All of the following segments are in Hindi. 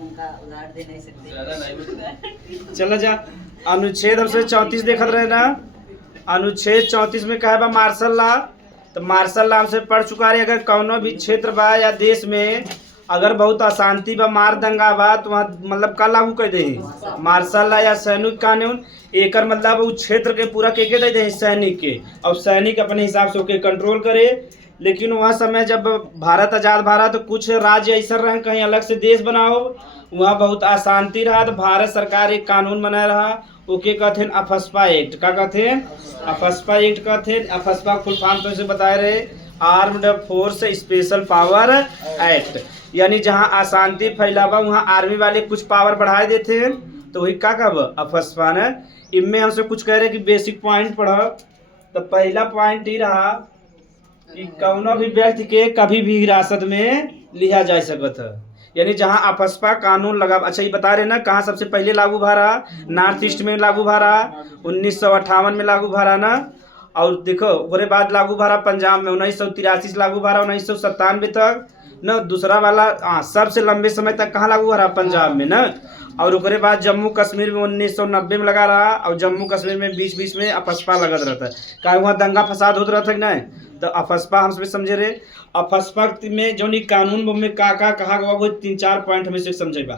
उनका उधार दे नहीं सकते। चला जा अनुच्छेद हमसे 34 देखत रहे ना। अनुच्छेद 34 में कहा बा मार्शल लॉ। तो मार्शल लॉ हमसे पढ़ चुका है। अगर कौनो भी क्षेत्र बा या देश में अगर बहुत अशांति बा, मार दंगा बा, तो वहाँ मतलब का लागू कर दे मार्शल लॉ या सैनिक कानून। एकर मतलब उस क्षेत्र के पूरा के दे दे सैनिक के, और सैनिक अपने हिसाब से ओके कंट्रोल करे। लेकिन वह समय जब भारत आज़ाद भरा तो कुछ राज्य ऐसा रहे कहीं अलग से देश बनाओ, वहाँ बहुत अशांति रहा तो भारत सरकार एक कानून बनाए रहा, ओके कहते अफस्पा एक्ट। का कहते अफस्पा एक्ट कहते। अफस्पा फुल फॉर्म तो से बताए रहे armed force special power act. यानी जहाँ अशांति फैलावा वहाँ आर्मी वाले कुछ पावर बढ़ाए देते हैं, तो वही का कब अफस्पा न। इनमें हमसे कुछ कह रहे कि बेसिक पॉइंट पढ़ो। तो पहला पॉइंट ही रहा कि कौनो भी व्यक्ति के कभी भी हिरासत में लिया जा सकता है। यानी जहाँ अफस्पा कानून लगा। अच्छा ये बता रहे ना कहाँ सबसे पहले लागू भरा? नॉर्थ ईस्ट में लागू भरा 1958 में लागू भरा ना। और देखो उसके बाद लागू भरा पंजाब में 1983 से लागू भरा 1997 तक न। दूसरा वाला सबसे लंबे समय तक कहाँ लागू भरा? पंजाब में ना। और उसके बाद जम्मू कश्मीर में 1990 में लगा रहा, और जम्मू कश्मीर में बीच बीच में अफस्पा लगत रहता है। क्या वहाँ दंगा फसाद होता रहता है कि नहीं? तो अफस्पा हम समझे रहे। अफस्पा में जो नहीं कानून में का कहा गया वो 3-4 पॉइंट हमें से समझेगा।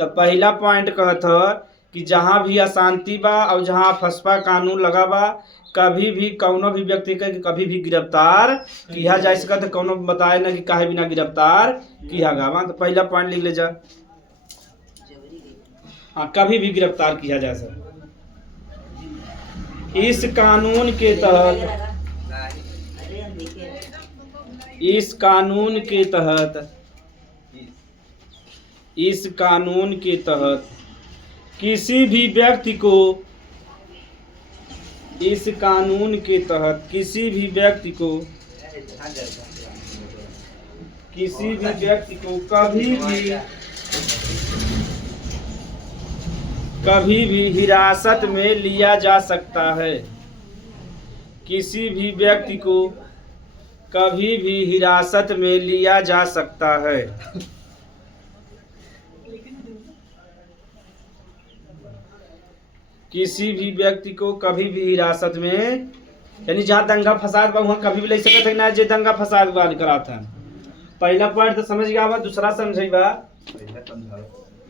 तो पहला पॉइंट कहता कि जहाँ भी अशांति बा और जहाँ अफस्पा कानून लगा बा कभी भी कौनो भी व्यक्ति के कभी भी गिरफ्तार किया जा सकता। तो कौनो बताए ना कि काहे बिना गिरफ्तार किया गया। तो पहला पॉइंट लिख ले जा। हाँ, कभी भी गिरफ्तार किया जा सकता। इस कानून के तहत इस कानून के तहत किसी भी व्यक्ति को इस कानून के तहत किसी भी व्यक्ति को कभी भी हिरासत में लिया जा सकता है। किसी भी व्यक्ति को कभी भी हिरासत में लिया जा सकता है। किसी भी व्यक्ति को कभी भी हिरासत में, यानी जहाँ दंगा फसाद बा वहाँ कभी भी ले सकते है ना। जो दंगा फसाद करा था पहला पॉइंट तो समझ गया बा। दूसरा समझेगा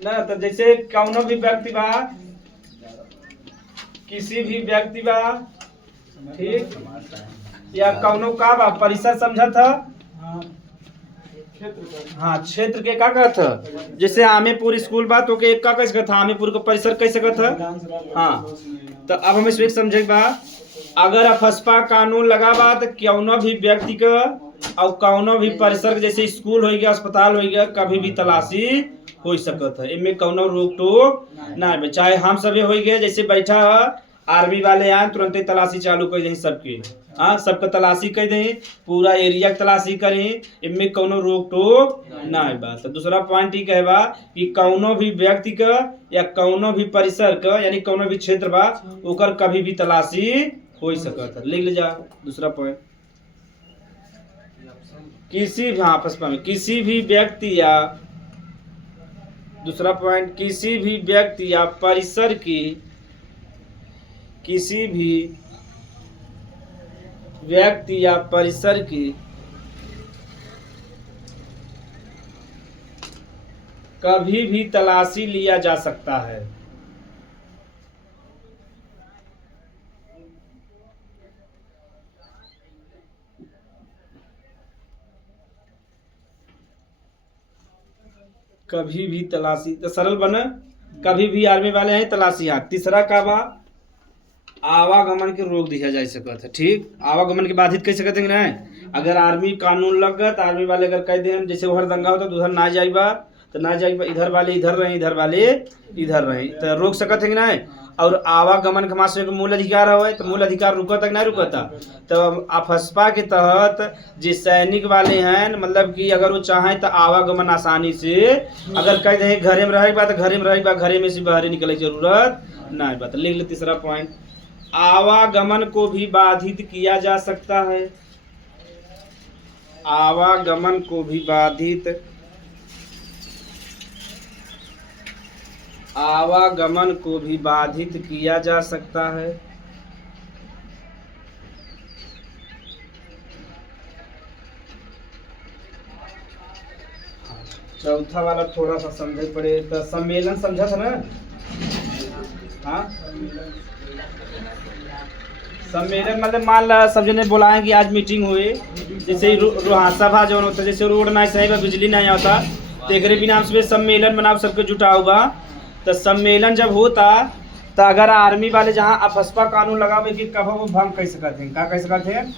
ना। तो जैसे कौनो भी व्यक्ति बा, किसी भी व्यक्ति बा, ठीक, या कौनो का बा परिसर समझा था। हाँ, क्षेत्र के का कहता। जैसे आमेपुर स्कूल बा तो के एक का कह सकता आमेपुर का परिसर कह सकता। हाँ, तो अब हमें स्वेक समझेगा। अगर अफस्पा कानून लगा बा तो कौनो भी व्यक्ति का और कौनो भी परिसर जैसे स्कूल हो गया, अस्पताल हो गया, कभी भी तलाशी हो सकता है। इनमें कौनो रोक टोक ना। चाहे हम सभी हो गए जैसे बैठा आर्मी वाले आए तुरंत तलाशी चालू कर दें सबके। हाँ, सबका तलाशी कर दें, पूरा एरिया की तलाशी करें। इनमें कौनो रोक टोक ना है बात। तो दूसरा पॉइंट ही कहवा कि कौनो भी व्यक्ति का या कौनो भी परिसर का यानी कौनो भी क्षेत्र बा ओकर कभी भी तलाशी हो सकता है। लिख ले जा दूसरा पॉइंट। किसी भी आपस में किसी भी व्यक्ति या दूसरा पॉइंट किसी भी व्यक्ति या परिसर की किसी भी व्यक्ति या परिसर की कभी भी तलाशी लिया जा सकता है। कभी भी तलाशी तो सरल बना। कभी भी आर्मी वाले हैं तलाशी। हाँ, तीसरा का बा आवागमन के रोक दिया जा सकता है। ठीक, आवागमन के बाधित कह सकते हैं ना। अगर आर्मी कानून लग गया तो आर्मी वाले अगर कह दें जैसे उधर दंगा होता तो उधर ना जाइबा तो ना जाइबा, इधर वाले इधर रहे, इधर वाले इधर रहे, तो रोक सकते हैं ना। और आवागमन के मास मूल अधिकार हो तो मूल अधिकार रुका तक नहीं रुकता। तो अफस्पा के तहत जो सैनिक वाले हैं मतलब कि अगर वो चाहें तो आवागमन आसानी से अगर कह दें घरे में रहेगा तो घरे में रहेगा, घरे में से बाहर निकले की जरूरत नहीं बात। लिख ले तीसरा पॉइंट। आवागमन को भी बाधित किया जा सकता है। आवागमन को भी बाधित आवागमन को भी बाधित किया जा सकता है। चौथा वाला थोड़ा सा समझे पड़े तो सम्मेलन समझा था ना। हाँ, सम्मेलन मतलब मान ला सब जने बुलाए कि आज मीटिंग हुई, जैसे सभा जो होता है, जैसे रोड ना सही बिजली नहीं आता तो एक बिना उसमें सम्मेलन बनाओ सबके जुटा होगा। तो सम्मेलन जब होता तो अगर आर्मी वाले जहाँ अफस्पा कानून लगावे कि कब वो भंग कह सकते हैं, क्या कह सकते हैं,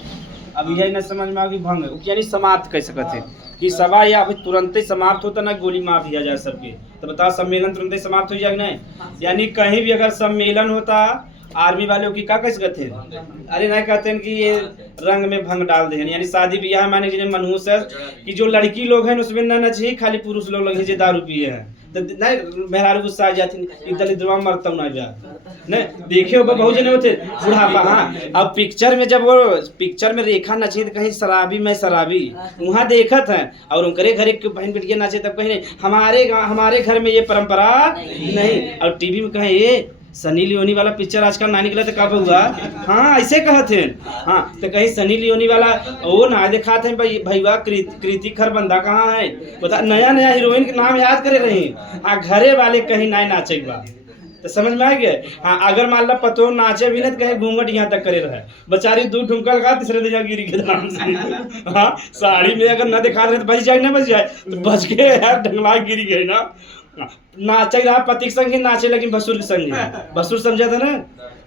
अब यही न समझ में आ कि भंग यानी समाप्त कह सकते हैं कि सभा या अभी तुरंत ही समाप्त होता ना गोली मार दिया जाए सबके। तो बताओ सम्मेलन तुरंत ही समाप्त हो जाए नहीं, यानी कहीं भी अगर सम्मेलन होता आर्मी वालों की क्या कह सकते हैं, अरे नहीं कहते हैं कि ये रंग में भंग डाल दे, यानी शादी ब्याह माने कि मनहूस है कि जो लड़की लोग हैं उसमें न चाहिए, खाली पुरुष लोग लगे दारू पिए हैं तो नहीं मेहरारू गुस्सा आ जाती इधर इधर मरता ना जा नहीं देखे हो बहुत जने होते बुढ़ापा। हाँ, अब पिक्चर में जब वो पिक्चर में रेखा नचे तो कहीं शराबी में शराबी वहाँ देखत है और उनके घर एक बहन बेटिया नाचे तब कहीं हमारे घर में ये परंपरा नहीं। और टीवी में कहें ये सनी लियोनी वाला पिक्चर आजकल ना निकला तो कब हुआ, हाँ ऐसे कहते हैं। हाँ, तो कहीं सनी लियोनी वाला वो ना दिखा थे भैया कृति खरबंदा कहाँ है बता, नया नया हीरोइन के नाम याद करे रही। हाँ, घरे वाले कहीं ना नाचे बा तो समझ में आ गया। हाँ, अगर मान ला पतो नाचे भी नहीं तो कहीं घूंघट यहाँ तक करे रहे बेचारी दूर ठुमकल का तीसरे दिन गिरी के नाम से। हाँ, साड़ी में अगर न दिखा रहे तो बच जाए ना बच जाए तो बच के यार ढंगला गिरी गए ना। नाचे रहा पति के संग ही नाचे लेकिन भसुर के संग भसुर समझा था ना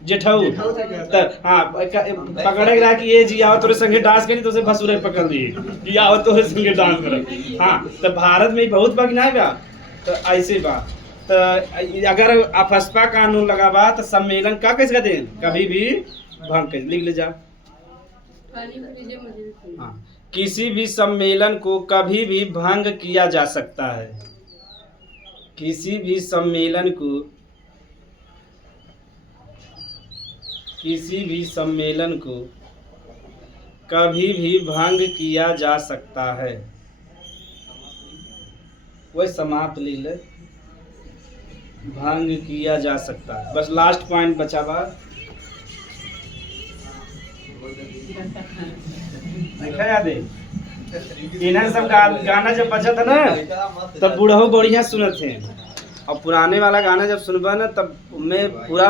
जेठाऊ तो हाँ पकड़े रहा कि ये जी आओ तोरे संगे डांस करी तो उसे भसुर पकड़ दिए कि आओ तोरे संगे डांस करे। हाँ, तो भारत में बहुत बगना बा तो ऐसे बा। तो अगर अफस्पा कानून लगा बा तो सम्मेलन का कैसे कहते हैं कभी भी भंग कर लिख ले जा। हाँ, किसी भी सम्मेलन को कभी भी भंग किया जा सकता है, किसी भी सम्मेलन को कभी भी भंग किया जा सकता है। वह समाप्त लिख ले, भंग किया जा सकता है। बस लास्ट पॉइंट बचा बा देखा याद है इन्हें सब गाना जब बचा था ना तब बूढ़ो बढ़िया सुनत थे और पुराने वाला गाना जब सुनबा ना तब में पूरा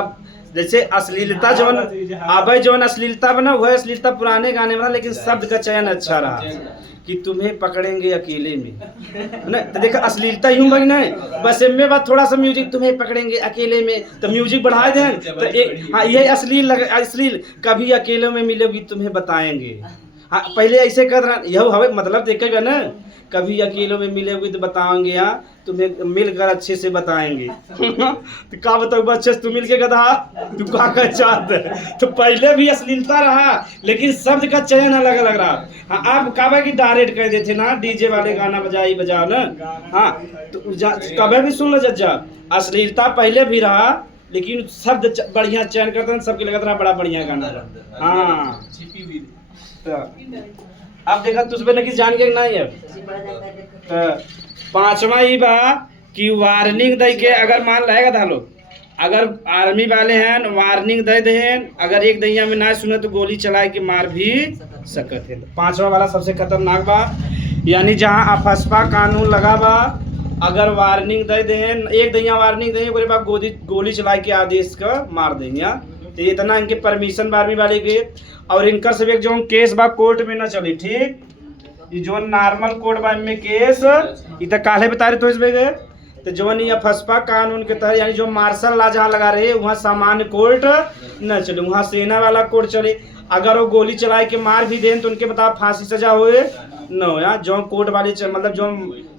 जैसे अश्लीलता जवन आबे जवन अश्लीलता बना वह अश्लीलता पुराने गाने में, लेकिन शब्द का चयन अच्छा रहा कि तुम्हें पकड़ेंगे अकेले में ना। तो देखा अश्लीलता यूं बनी नहीं, बस इनमें बात थोड़ा सा म्यूजिक तुम्हें पकड़ेंगे अकेले में तो म्यूजिक बढ़ा दें तो एक हाँ ये अश्लील कभी अकेले में मिलोगी तुम्हें बताएंगे। हाँ, पहले ऐसे कर रहा यह हवे मतलब देखेगा ना कभी अकेलों में मिलोगे तो बताएंगे, यहाँ तुम्हें मिलकर अच्छे से बताएंगे। तो क्या बताओ अच्छे से तू मिल के गधा तू क्या कर चाहते तो पहले भी अश्लीलता रहा लेकिन शब्द का चयन अलग अलग रहा। हाँ, आप काबा की डायरेक्ट कह देते ना डीजे वाले गाना बजाओ ना। हाँ, तो कभी भी सुन लो जज्जा अश्लीलता पहले भी रहा लेकिन शब्द बढ़िया चयन करते हैं, सबके लगता रहा बड़ा बढ़िया गाना रहा। हाँ, तो अब देखा तुझमें न कि जान के नहीं है। तो पांचवा ही बा कि वार्निंग दे के अगर मान रहेगा था लोग अगर आर्मी वाले हैं वार्निंग दे दे अगर एक दैया में ना सुने तो गोली चला के मार भी सकते हैं। पांचवा वाला सबसे खतरनाक बा, यानी जहाँ अफस्पा कानून लगा बा अगर वार्निंग दे दे एक दैया वार्निंग दे ओकरे बाद गोली चला के आदेश का मार देंगे। तो इतना इनके परमिशन आर्मी वाले के और इनका सब एक जो केस बा कोर्ट में ना चली ठीक, ये जो नॉर्मल कोर्ट बा में केस इधर काले बता रहे तो इसमें गए तो जो नहीं फसपा कानून के तहत यानी जो मार्शल लॉ जहाँ लगा रहे वहाँ सामान्य कोर्ट न चले, वहाँ सेना वाला कोर्ट चले। अगर वो गोली चलाए के मार भी दें तो उनके बताओ फांसी सजा हुए न हो, यहाँ जो कोर्ट वाले मतलब जो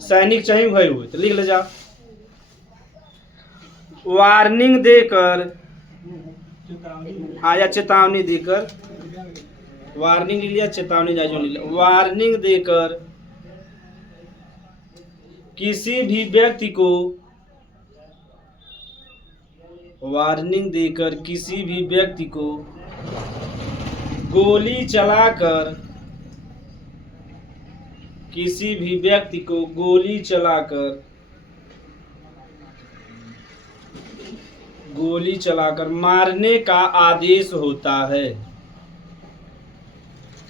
सैनिक चाहिए हुए हुए तो लिख ले जाओ। वार्निंग देकर या चेतावनी देकर, वार्निंग लिया चेतावनी जा जो लिया, वार्निंग देकर किसी भी व्यक्ति को, वार्निंग देकर किसी भी व्यक्ति को गोली चलाकर, किसी भी व्यक्ति को गोली चलाकर गोली चलाकर मारने का आदेश होता है।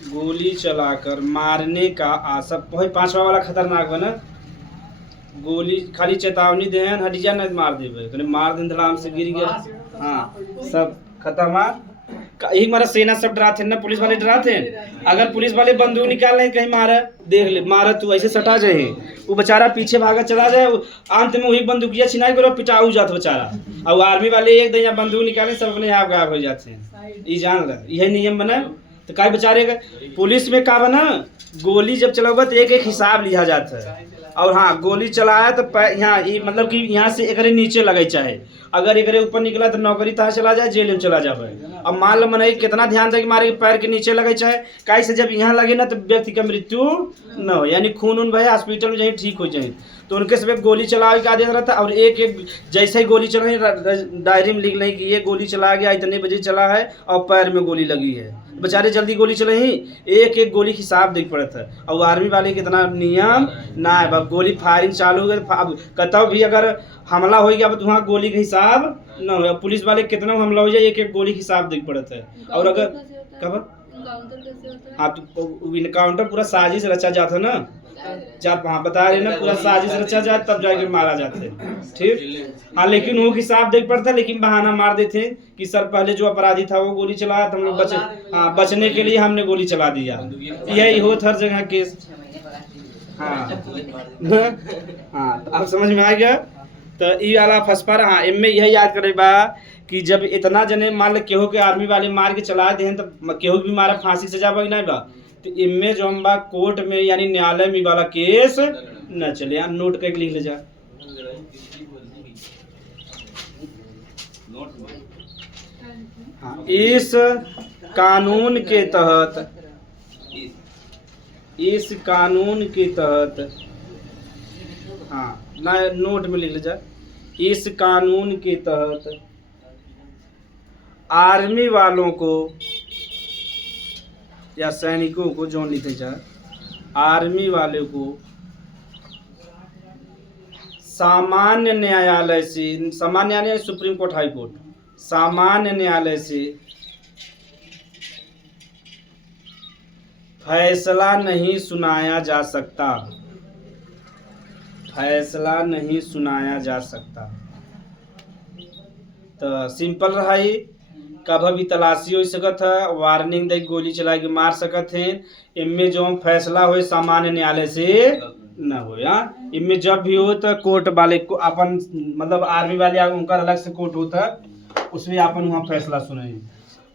गोली चलाकर मारने का सब पांचवा वाला खतरनाक बना। गोली खाली चेतावनी देहन हटिया नहीं मार देवे, कहले मार दिन धड़ाम से गिर गया। हाँ सब खत्म। यही हमारा सेना सब डराते ना, पुलिस वाले डराते हैं। अगर पुलिस वाले बंदूक निकाल रहे कहीं मारा देख ले, मारा तू ऐसे सटा जाए, वो बेचारा पीछे भागा चला जाए, अंत में वही बंदूकिया छिनाई करो पिटाऊ जात बेचारा। और आर्मी वाले एक दिन बंदूक निकाले सब अपने आप गायब हो जाते हैं। ये जान रहा यही नियम बना। तो काय बेचारे का पुलिस में का बना, गोली जब चलाओगे तो एक एक हिसाब लिया जाता है। और हाँ गोली चलाया तो यहाँ मतलब कि यहाँ से एक नीचे लगे, चाहे अगर एक ऊपर निकला तो नौकरी तहाँ चला जाए, जेल में चला जाए। अब मान लो मन कितना ध्यान दे कि मारे पैर के नीचे लगे, चाहे काहे से जब यहाँ लगे ना तो व्यक्ति का मृत्यु न हो, यानी खून उन भाई हॉस्पिटल में जाए ठीक हो जाए। तो उनके सब गोली चलावे का आदेश रहता है। और एक एक जैसे ही गोली चला डायरी में लिख लें कि ये गोली चला गया, इतने बजे चला है और पैर में गोली लगी है। बेचारे जल्दी गोली चले ही, एक एक गोली हिसाब देख पड़ता है। और आर्मी वाले कितना नियम ना है, अब गोली फायरिंग चालू हो गई, अब कतौ भी अगर हमला हो गया तो वहाँ गोली का हिसाब ना हो। पुलिस वाले कितना हमला हो जाए एक एक गोली हिसाब देख पड़ता है। और अगर कब हाँ तो इनकाउंटर पूरा साजिश रचा जाता है ना, जब हाँ बता रहे ना पूरा साजिश रचा जाए तब जाके मारा जाते हैं। ठीक हाँ, लेकिन वो हिसाब देख पड़ता है, लेकिन बहाना मार देते कि सर पहले जो अपराधी था वो गोली चलाया तो हम लोग बचने के लिए हमने गोली चला दिया। यही हो हर जगह केस। हाँ हाँ तो अब समझ में आ गया। तो ये वाला फसफर हाँ इनमें यही याद करे बा कि जब इतना जने मान लो केहू के आर्मी वाले मार के चला दे तो केहू भी मारा फांसी सजा बा नहीं बा, तो इनमें जो हम बा कोर्ट में यानी न्यायालय में वाला केस न चले। यहाँ नोट करके लिख ले जा। हाँ इस कानून के तहत हाँ ना नोट में लिख ले जा। इस कानून के तहत आर्मी वालों को या सैनिकों को जो लिखे जाए, आर्मी वाले को सामान्य न्यायालय से, सामान्य न्यायालय सुप्रीम कोर्ट हाई कोर्ट, सामान्य न्यायालय से फैसला नहीं सुनाया जा सकता, फैसला नहीं सुनाया जा सकता। तो सिंपल रहा ही, कभी भी तलाशी हो सकत है, वार्निंग दे गोली चला के मार सकत हैं। इनमें जो फैसला हो सामान्य न्यायालय से न हो। इनमें जब भी हो तो कोर्ट वाले को अपन मतलब आर्मी वाले उनका अलग से कोर्ट होता है, उसमें अपन वहाँ फैसला सुने।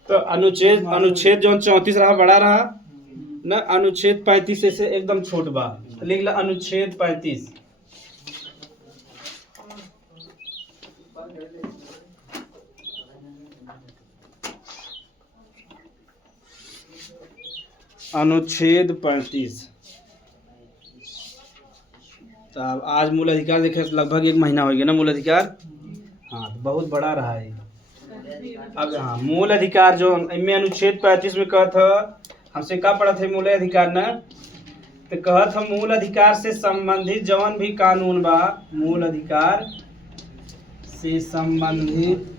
तो अनुच्छेद जो 34 रहा बड़ा रहा न, अनुच्छेद 35 से एकदम छोट बा, लिख ला अनुच्छेद 35। अनुच्छेद 35। तो आज मूल अधिकार देखे लगभग 1 महीना हो गया ना मूल अधिकार। हाँ तो बहुत बड़ा रहा है। अब हाँ मूल अधिकार जो इनमें अनुच्छेद 35 में कहत हमसे क्या पढ़ा थे मूल अधिकार न, तो कहत हम मूल अधिकार से संबंधित जवन भी कानून बा, मूल अधिकार से संबंधित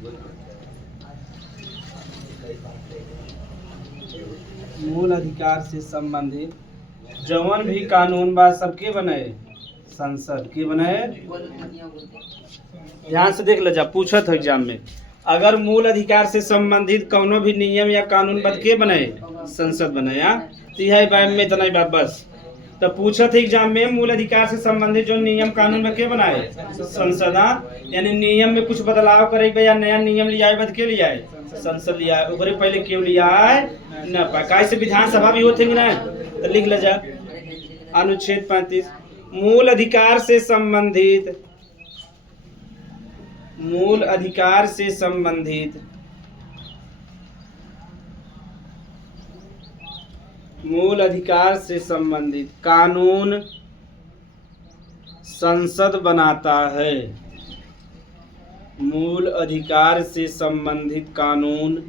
मूल अधिकार से संबंधित जवन भी कानून बा सबके बने, संसद के बने। ध्यान से देख ले जा, पूछत है एग्जाम में, अगर मूल अधिकार से संबंधित कोनो भी नियम या कानून बद के बने, संसद बने। तो यह बात में इतना ही बात बस। तो पूछत है एग्जाम में मूल अधिकार से संबंधित जो नियम कानून बद के बनाए, संसद। यानी नियम में कुछ बदलाव करे या नया नियम लिया बद के लिया है, संसद लिया। ऊपर पहले क्यों लिया है न पकाई से विधानसभा भी होते ना। तो लिख ले जा अनुच्छेद 35, मूल अधिकार से संबंधित, मूल अधिकार से संबंधित, मूल अधिकार से संबंधित कानून संसद बनाता है। मूल अधिकार से संबंधित कानून,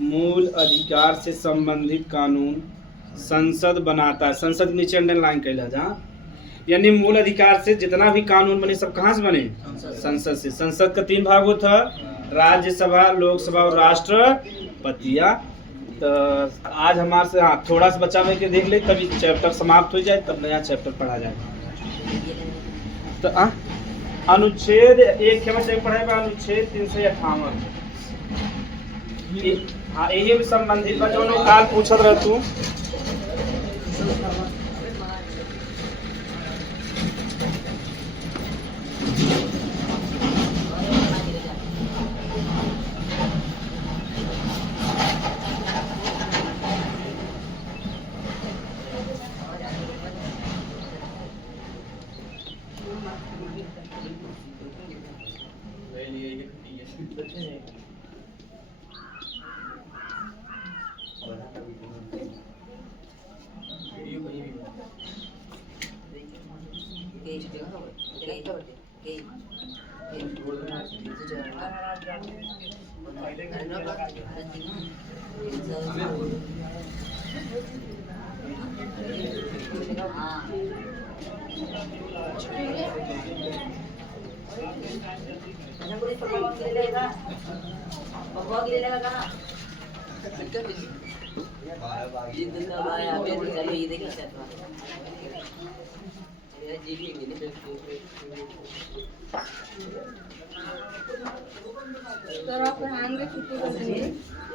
मूल अधिकार से संबंधित कानून संसद बनाता है। संसद नीचे अंडरलाइन कैला जा। यानी मूल अधिकार से जितना भी कानून बने सब कहाँ से बने? संसद से। संसद का 3 भाग होता है, राज्यसभा, लोकसभा और राष्ट्रपतिया। तो आज हमारे से थोड़ा सा बचा के देख ले, तभी चैप्टर समाप्त हो जाए, तब नया चैप्टर पढ़ा जाए। तो अनुच्छेद 1 क्षमा से पढ़ेगा, अनुच्छेद 358। हाँ, यही संबंधित बच्चों ने काल पूछत रह तू।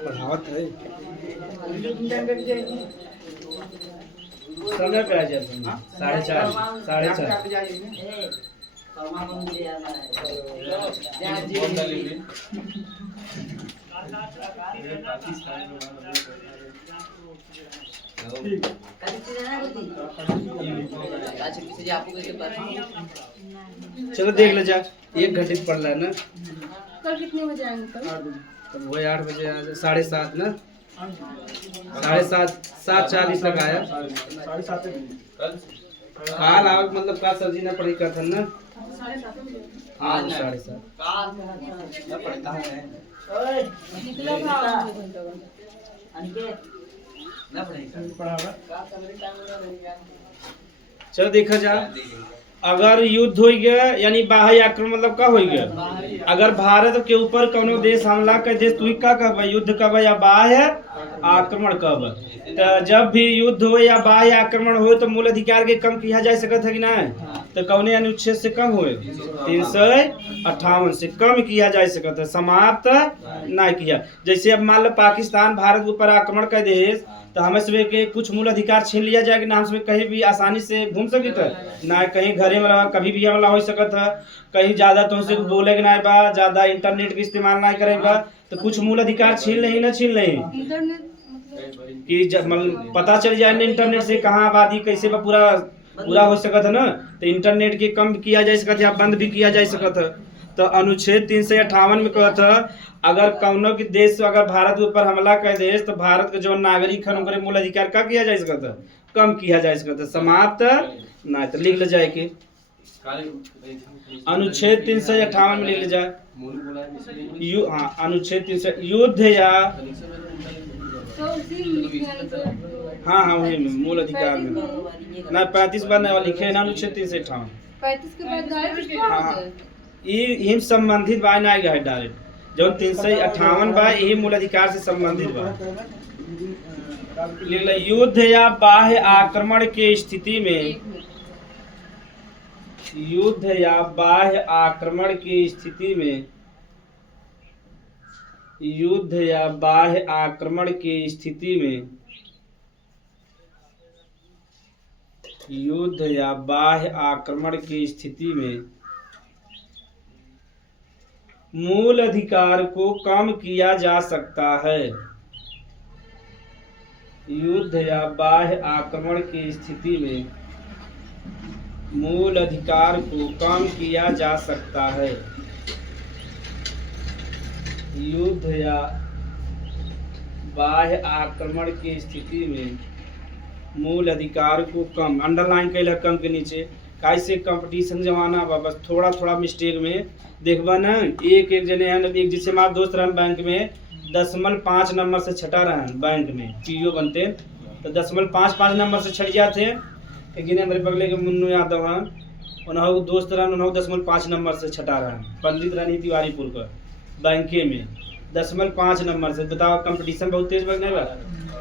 पढ़ावत है समय पे आ जाए 4:30। चलो देख ले जा, 1 घंटे पढ़ ला ना। कल कितने बजे आएंगे? तब वही 8 बजे आ जाए, 7:30 ना, 7:30 7:40 तक आया। 7:30 काल आवे मतलब का सब्जी ना पड़ी का था ना। हाँ 7:30 चलो देखा जा। अगर युद्ध हो गया यानी बाह्य आक्रमण मतलब का हो गया, अगर भारत के ऊपर कोनो देश हमला कर दे तो का कब युद्ध कब या बाह्य आक्रमण कब। तो जब भी युद्ध हो या बाह्य आक्रमण हो तो मूल अधिकार के कम किया जा सकता है कि ना, तो कौने अनुच्छेद से कम हो 358 से कम किया जा सकता है, समाप्त ना किया। जैसे अब मान लो पाकिस्तान भारत के ऊपर आक्रमण कर दे तो हमें सब के कुछ मूल अधिकार छीन लिया जाए कि ना हम सब कहीं भी आसानी से घूम सके था ना, कहीं घरे में रहा कभी भी हमला हो सकता है, कहीं ज्यादा तुमसे बोले ना बा, ज्यादा इंटरनेट का इस्तेमाल ना करेगा तो कुछ मूल अधिकार छीन नहीं ना छीन नहीं कि जब पता चल जाए ना इंटरनेट से कहाँ आबादी कैसे पूरा हो सकता है ना, तो इंटरनेट के कम किया जा सकता है या बंद भी किया जा सकता है। तो अनुच्छेद 358 में कहता अगर कौनो के देश अगर भारत के ऊपर हमला कर दे तो भारत के जो नागरिक है उनके मूल अधिकार का किया जा सकता है, कम किया जा सकता है, समाप्त ना। तो लिख ले जाए कि अनुच्छेद 358 में लिख ले जाए अनुच्छेद 300 युद्ध या हाँ वही में मूल अधिकार में ना 35 बार ना लिखे ना अनुच्छेद 358 35 के बाद हिम संबंधित बा ना आएगा डायरेक्ट जो 358 बा यही मूल अधिकार से संबंधित बा। युद्ध या बाह्य आक्रमण के स्थिति में, युद्ध या बाह्य आक्रमण की स्थिति में, युद्ध या बाह्य आक्रमण की स्थिति में, युद्ध या बाह्य आक्रमण की स्थिति में मूल अधिकार को कम किया जा सकता है। युद्ध या बाह्य आक्रमण की स्थिति में मूल अधिकार को कम किया जा सकता है। युद्ध या बाह्य आक्रमण की स्थिति में मूल अधिकार को कम, अंडरलाइन कैला कम के नीचे कैसे कंपटीशन जमाना बा, बस थोड़ा थोड़ा मिस्टेक में देखबा ना। एक जने हैं एक जैसे हमारे दोस्त रहन बैंक में 0.5 नंबर से छटा रहन बैंक में पीओ बनते तो 0.5 नंबर से छट जाते एक गिने हमारे बगले के मुन्नू यादव हैं, उन्होंने दोस्त रहन, उन्होंने 10.5 नंबर से छटा रहा पंडित रानी तिवारीपुर का बैंके में 10.5 नंबर से। बताओ कंपटीशन बहुत तेज बन बा।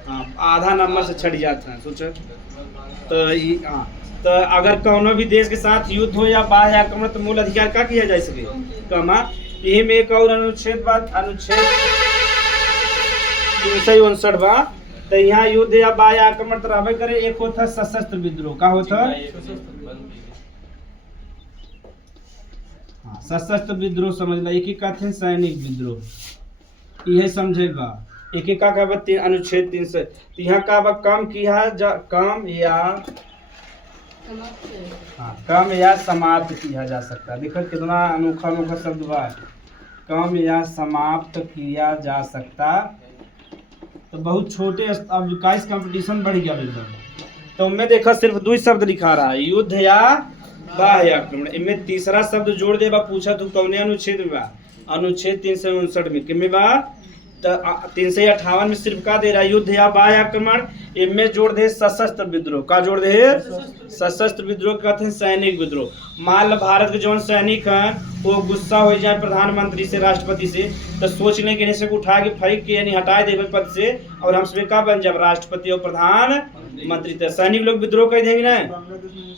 हाँ, आधा नंबर से छट जाते हैं सोचो। तो हाँ, तो अगर कोनो भी देश के साथ युद्ध हो या बाह्य आक्रमण तो मूल अधिकार का किया जा सके कमा यही में एक और अनुच्छेद बात अनुच्छेद 359 बा। तो यहाँ युद्ध या बाह्य आक्रमण तो रहबे करे। एक होता सशस्त्र विद्रोह का होता हाँ, सशस्त्र विद्रोह समझ ला। एक ही कहते हैं सैनिक विद्रोह, यह समझेगा। एक ही का अनुच्छेद 300 यहाँ का कम किया कम या हाँ कम या समाप्त किया जा सकता है। देखो कितना अनोखा अनोखा शब्द बा। कम या समाप्त किया जा सकता। तो बहुत छोटे अब 21 कंपटीशन बढ़ गया एकदम। तो मैं देखा सिर्फ 2 शब्द लिखा रहा है, युद्ध या बाह्य आक्रमण। इनमें तीसरा शब्द जोड़ दे बा। पूछा तू कौन अनुच्छेद में बा? अनुच्छेद 359 में किमे बा? तो 358 में सिर्फ का दे रहा है युद्ध या बाह्य आक्रमण। इनमें जोड़ दे सशस्त्र विद्रोह। का जोड़ दे? सशस्त्र विद्रोह कहते हैं सैनिक विद्रोह। मान लो भारत के जो सैनिक हैं वो गुस्सा हो जाए प्रधानमंत्री से राष्ट्रपति से तो सोच लें कि इन्हें उठा के फेंक के यानी हटा देवे पद से और हम सब का बन जाए राष्ट्रपति और प्रधानमंत्री। तो सैनिक लोग विद्रोह कर देंगे ना।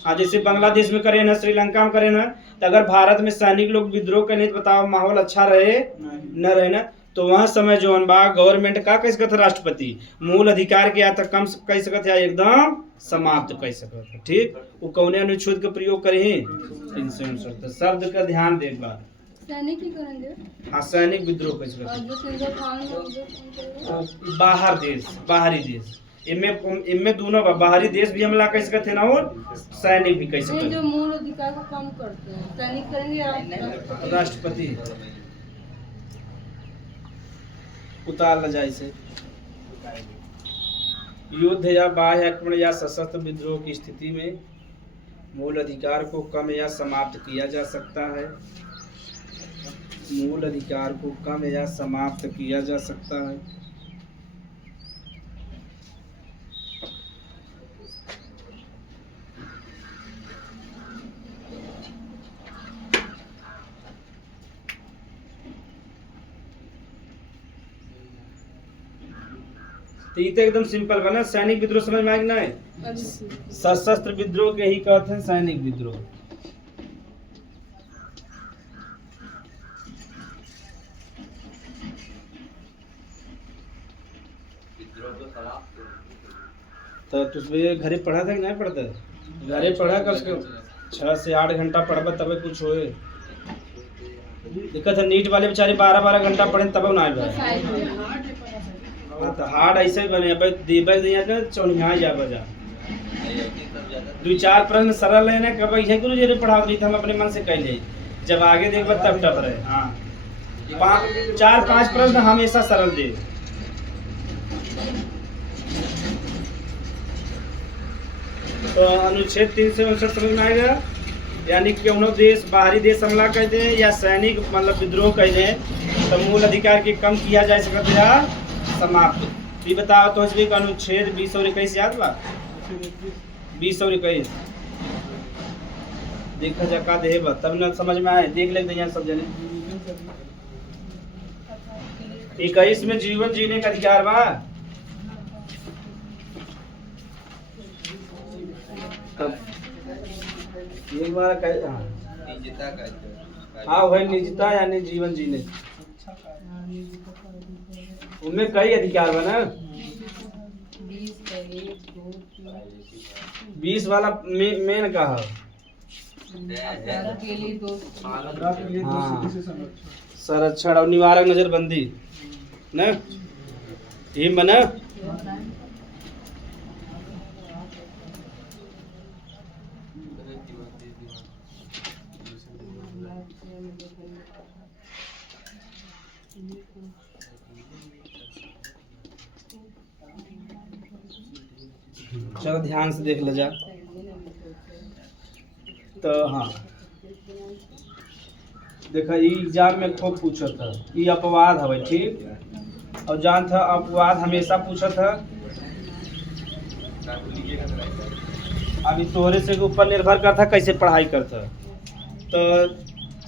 आज जैसे बांग्लादेश में करे ना, श्रीलंका में करे ना। तो अगर भारत में सैनिक लोग विद्रोह करें तो बताओ माहौल अच्छा रहे न रहे ना। तो वह समय जो बा गवर्नमेंट का कह सकते राष्ट्रपति मूल अधिकार के या तो कम कह सकते या एकदम समाप्त कह सकते। ठीक, वो कौने अनुच्छेद का प्रयोग करे 359। तो शब्द का ध्यान दे एक बार। सैनिक ही करेंगे। हाँ, सैनिक विद्रोह कह सकते बाहर देश बाहरी देश। इनमें दोनों बाहरी देश भी हमला कह सकते ना और सैनिक भी कह सकते। जो मूल अधिकार को कम करते हैं सैनिक करेंगे या राष्ट्रपति उतार ल जाए से। युद्ध या बाह्य आक्रमण या सशस्त्र विद्रोह की स्थिति में मूल अधिकार को कम या समाप्त किया जा सकता है। मूल अधिकार को कम या समाप्त किया जा सकता है। तो ये तो एकदम सिंपल बना। सैनिक विद्रोह समझ में आएगा ना? सशस्त्र विद्रोह के ही कहते हैं सैनिक विद्रोह। तो तुझे घरे पढ़ा था कि नहीं पढ़ता? घरे पढ़ा कर 6 से 8 घंटा पढ़बा तब कुछ होए। दिक्कत है नीट वाले बेचारे 12-12 घंटा पढ़े तब ना आए। तो हार्ड ऐसे ही बने देवे दिया का चौनिया जा बजा 2-4 प्रश्न सरल है ना। कब ऐसे गुरु जी ने पढ़ा दी हम अपने मन से कह ले। जब आगे देखबा तब टफ रहे। हाँ, 4-5 प्रश्न हमेशा सरल दे। तो अनुच्छेद 359 समझ में आएगा। यानी क्यों देश बाहरी देश हमला कर दे या सैनिक मतलब विद्रोह कर दे तो मूल अधिकार के कम किया जा सकता है समाप्त। ये बताओ तो का अनुच्छेद 20 और 21 याद बा? 20 और 21 देखा जा का दे तब ना समझ में आए। देख लेते हैं सब जने। 21 में जीवन जीने का अधिकार बा। एक बार कह हाँ वही निजता यानी जीवन जीने उनमें कई अधिकार बना। 20 वाला मेन का है। हाँ, संरक्षण और निवारक नजरबंदी न ये बना। चलो ध्यान से देख ले जा। तो हाँ देखा ये एग्जाम में खूब पूछा था। ये अपवाद है ठीक। और जान था अपवाद हमेशा पूछा था। अभी तोहरे से ऊपर निर्भर करता कैसे पढ़ाई करता। तो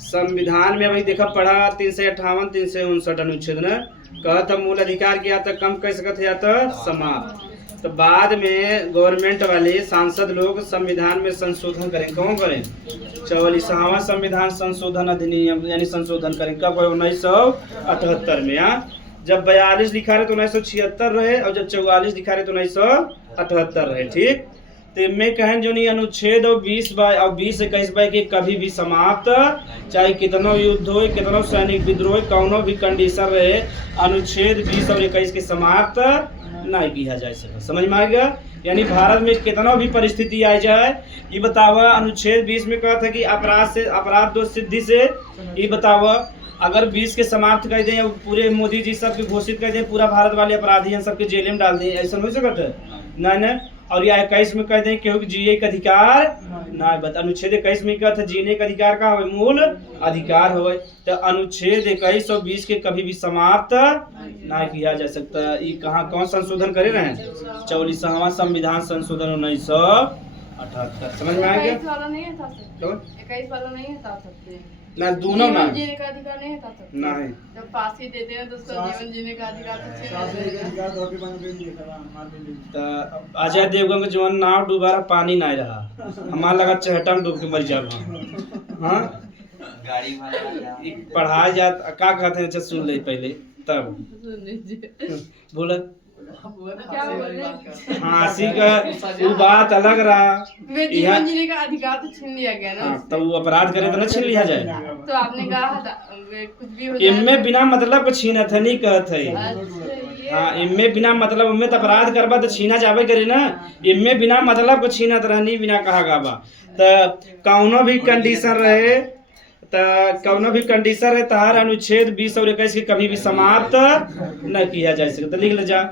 संविधान में अभी देखा पढ़ा 358 359 अनुच्छेद न कहता मूल अधिकार के या तो कम कर सकते या तो समाप्त। तो बाद में गवर्नमेंट वाले सांसद लोग संविधान में संशोधन करें। कौन करें? 44वां संविधान संशोधन अधिनियम यानी संशोधन करें। कब? 1978 में। जब 42 लिखा रहे तो 1976 रहे और जब 44 लिखा रहे तो 1978 रहे। ठीक। तो इनमें कहें जो नहीं अनुच्छेद 20-21 के कभी भी समाप्त, चाहे कितनो युद्ध हो कितनो सैनिक विद्रोह कौनो भी कंडीशन रहे, अनुच्छेद 20 और 21 के समाप्त नहीं किया जा सकता। समझ में आ गया? यानी भारत में कितना भी परिस्थिति आ जाए, ये बतावा अनुच्छेद 20 में कहा था कि अपराध दोष सिद्धि से ये बतावा अगर 20 के समाप्त कर दें, पूरे मोदी जी सबके घोषित कर दें पूरा भारत वाले अपराधी हैं सबके जेल में डाल दें, ऐसा हो सकता है? नहीं। और या 21 में कह दें केहू जिए का अधिकार नहीं। बता अनुच्छेद 21 में कहता जीने का अधिकार का हो मूल अधिकार हो। तो अनुच्छेद 21 और 20 के कभी भी समाप्त ना किया जा सकता। ये कहाँ कौन संशोधन करे रहे? 44वां संविधान संशोधन 1978। समझ में आ गया? 21 वाला नहीं हटा सकते। 21 वाला नहीं हटा सकते ना, दोनों ना जीने का अधिकार नहीं हटा सकते। नहीं। जब फांसी देते हैं तो उसका जीवन जीने का अधिकार तो छीन तो अजय देवगन का जीवन नाव डूबा पानी नहीं रहा, हमारा लगा चहटा में डूब के मर जा। हाँ पढ़ाया जाता का कहते हैं? अच्छा सुन ले पहले तब बोला फांसी का वो बात अलग रहा, जीवन जीने का अधिकार तो छीन लिया गया ना। तो वो अपराध करे तो ना छीन लिया जाए। तो आपने कहा कुछ भी हो इनमें बिना मतलब को छीना था नहीं कहते। हाँ इनमें बिना मतलब उनमें तो अपराध करबा तो छीना जावे करे ना, इनमें बिना मतलब को छीना तो रहनी बिना कहा गाबा। तो कौनो भी कंडीशन रहे तहार अनुच्छेद 20 और 21 के कभी भी समाप्त न किया जा सकता। तो लिख ले जा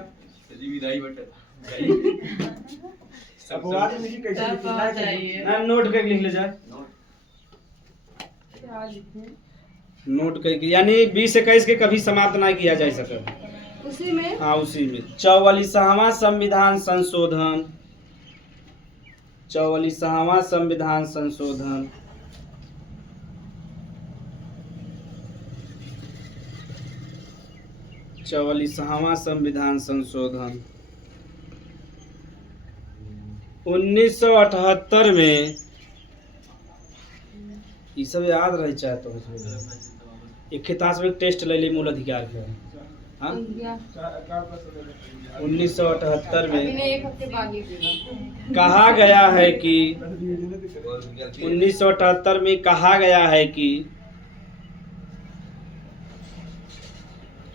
नोट करके लिख ले जा नोट करके, यानी 20-21 के कभी समाप्त ना किया जा सके। उसी में हाँ उसी में 44वां संविधान संशोधन 44वां संविधान संशोधन 44वां संविधान संशोधन 1978 में ये सब याद रह चाहे तो एक खिताब में टेस्ट ले ली मूल अधिकार के। हाँ 1978 में कहा गया है कि 1978 में कहा गया है कि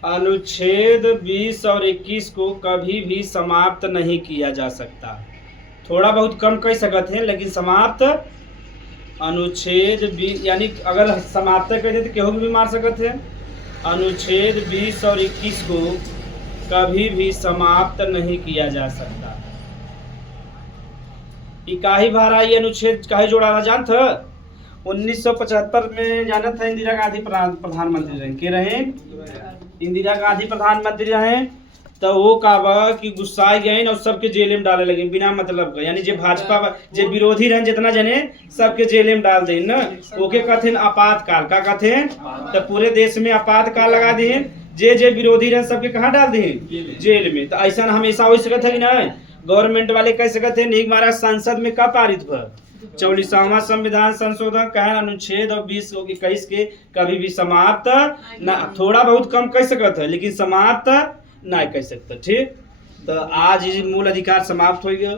अनुच्छेद 20 और 21 को कभी भी समाप्त नहीं किया जा सकता। थोड़ा बहुत कम कर सकते हैं लेकिन समाप्त अनुच्छेद 20 यानी अगर समाप्त कर दे तो केहू भी मार सकते हैं। अनुच्छेद 20 और 21 को कभी भी समाप्त नहीं किया जा सकता। काहे भारा ये अनुच्छेद काहे जोड़ा जान था? 1975 में जाना था इंदिरा गांधी प्रधानमंत्री रहे के रहे इंदिरा गांधी प्रधानमंत्री रहे। तो वो कहा कि गुस्साए गए और सबके जेल में डाले लगे बिना मतलब का, यानी जे भाजपा जे विरोधी रहे जितना जने सबके जेल में डाल दे न ओके कहते आपातकाल का कहते। तो पूरे देश में आपातकाल लगा दिए, जे विरोधी रहे सबके कहाँ डाल दिए? जेल में। तो ऐसा हमेशा हो सकता है कि नहीं? गवर्नमेंट वाले कह सकते हैं नहीं हमारा संसद में कब पारित हुआ 44वां संविधान संशोधन कहे अनुच्छेद और 20 और 21 के कभी भी समाप्त ना, थोड़ा बहुत कम कह सकते हैं लेकिन समाप्त नहीं कह सकते। ठीक। तो आज ये मूल अधिकार समाप्त हो गया।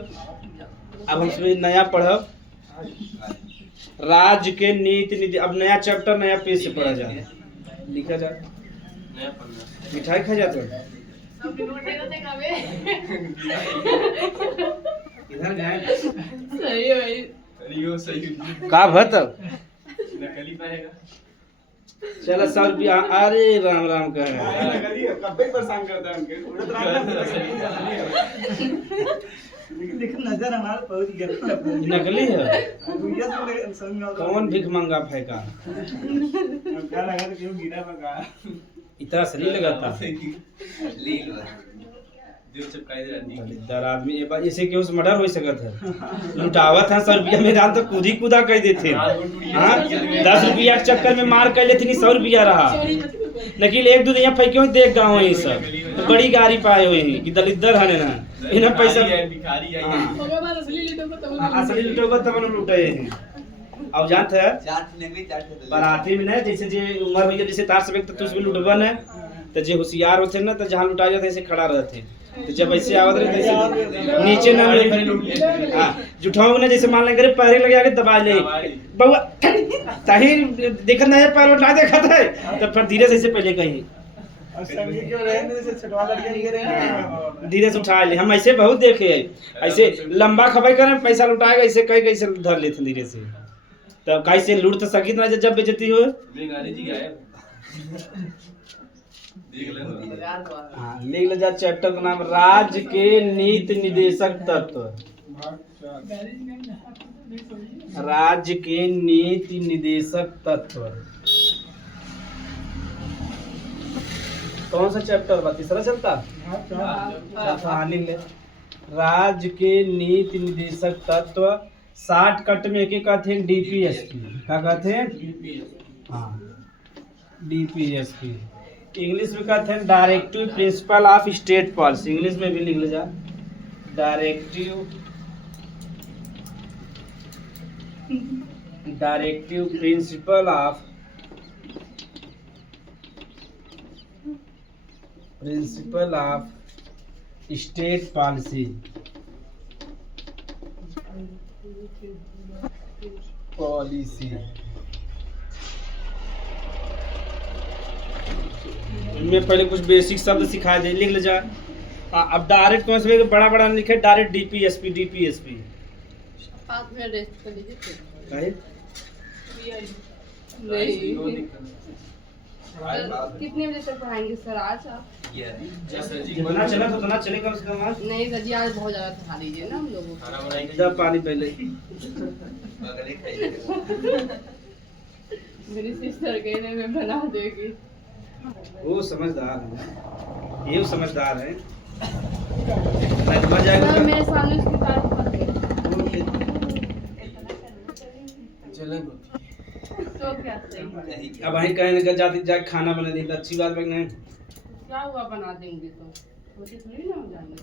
अब हम नया पढ़ब राज्य के नीति। अब नया चैप्टर नया पेज से पढ़ा जाए लिखा जाए। मिठाई खा जाते हैं इधर गए का भत नकली पाएगा। चलो 100 रुपया। अरे राम राम कह रहे परेशान करता है नजर हमारा नकली है। कौन भिख मंगा फेंका इतना सही लगाता दलिद्दर आदमी ये बात ऐसे क्यों मर्डर हो सकत है लुटावत है 100 रुपया में दान तो खुद ही कूदा कह देते हाँ 10 रुपया के चक्कर में मार कर लेते 100 रुपया रहा लेकिन एक दो यहाँ फेंक्यों देख गाँव ये सब तो बड़ी गाड़ी पाए हुए हैं कि दलिद्दर है ना इन्हें पैसा असली लुटोगा तब हम लुटे हैं अब जानते हैं बाराती में ना जैसे जे उम्र में जैसे तार से तो उसमें लुटबन है तो जे होशियार होते ना तो जहाँ लुटा जाते ऐसे खड़ा रहते तो जब ऐसे आवत रहे ऐसे नीचे ना हाँ जुठाओ ना जैसे मान लेंगे पैरे लगे आके दबा ले बउआ ताही देखत ना है पैर उठा देखत है तो फिर धीरे से ऐसे पहले कहीं धीरे से उठा ले हम ऐसे बहुत देखे हैं ऐसे लंबा खबर करें पैसा लुटाएगा ऐसे कई कैसे धर लेते धीरे से तब कैसे लूट तो सकी ना जब बेचती हो हाँ लिख ले जा चैप्टर का नाम राज्य के नीति निदेशक तत्व राज्य के नीति निदेशक तत्व कौन सा चैप्टर बा तीसरा चलता हाँ लिख ले राज्य के नीति निदेशक तत्व 60 कट में एक कहते हैं डीपीएसपी क्या कहते हैं हाँ डीपीएसपी इंग्लिश में कहते हैं directive principle of state policy English में भी लिख ले जा directive principle of state policy इनमें पहले कुछ बेसिक शब्द सिखाए दे लिख ले जा अब डायरेक्ट कौन से बड़ा बड़ा लिखे डायरेक्ट डीपीएसपी 5 मिनट रेस्ट कर लीजिए काहे कितने बजे तक पढ़ाएंगे सर आज आप जितना चला तो उतना चले कम से कम आज नहीं सर जी आज बहुत ज़्यादा खा लीजिए ना हम लोगों को जब पानी पहले मेरी सिस्टर कहने में बना देगी वो समझदार है ये समझदार है मेरे सामने उसकी तारीफ करते तो क्या सही अब वहीं कहीं ना जाती जाके खाना बना दी तो अच्छी बात है नहीं क्या हुआ बना देंगे तो छोटी थोड़ी ना हो जाएंगे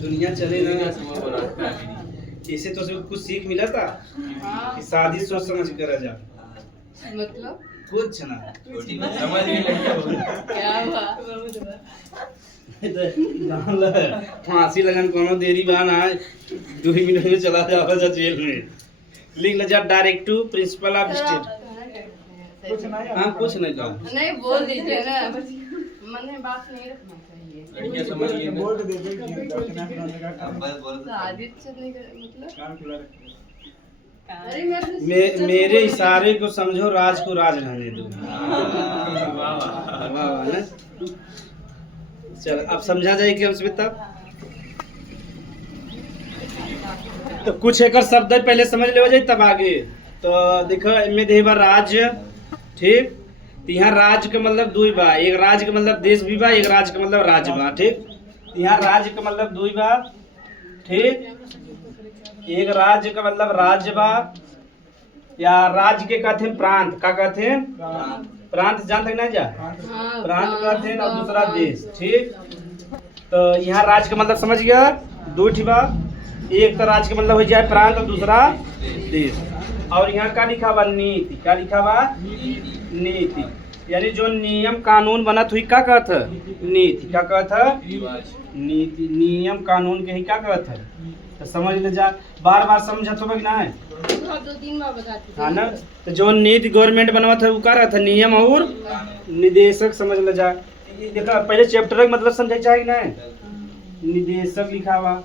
दुनिया चले ना इसे तो सिर्फ कुछ सीख मिला था कि शादी सोच समझ कर जा मतलब कुछ ना क्या हुआ फांसी लगन कोनो देरी बहाना है 2 मिनट में चला जाओ जेल में लिख ले जा डायरेक्टिव प्रिंसिपल ऑफ स्टेट हाँ कुछ नहीं कहा नहीं बोल दीजिए ना मन में बात नहीं रखना चाहिए मतलब मेरे इशारे को समझो राज को राज रहने दो वाह ना चल अब समझा जाए कि उसमें तब तो कुछ एक शब्द पहले समझ ले जाए तब आगे तो देखो इनमें देबा राज्य ठीक तो यहाँ राज्य का मतलब 2 बा एक राज्य का मतलब देश भी बा एक राज्य का मतलब राज्य बा ठीक यहाँ राज्य का मतलब 2 बा ठीक एक राज्य का मतलब राज्य बा या राज्य के कहते हैं प्रांत का कहते हैं प्रांत जानते ना जा प्रांत कहते हैं और दूसरा देश ठीक तो यहाँ राज्य का मतलब समझ गया 2 बा एक तो राज्य का मतलब हो जाए प्रांत और दूसरा देश और यहाँ का लिखा हुआ नीति क्या लिखा हुआ नीति यानी जो नियम कानून बनत हुई क्या कहत है नीति क्या कहत है नीति नियम कानून के ही क्या कहत है तो समझ ले जा बार बार समझत हो ना है 2-3 बार बताती हाँ ना तो जो नीति गवर्नमेंट बनवत है वो क्या रहता है नियम और निदेशक समझ ले जा देखा पहले चैप्टर का मतलब समझाई चाहिए ना निदेशक लिखा हुआ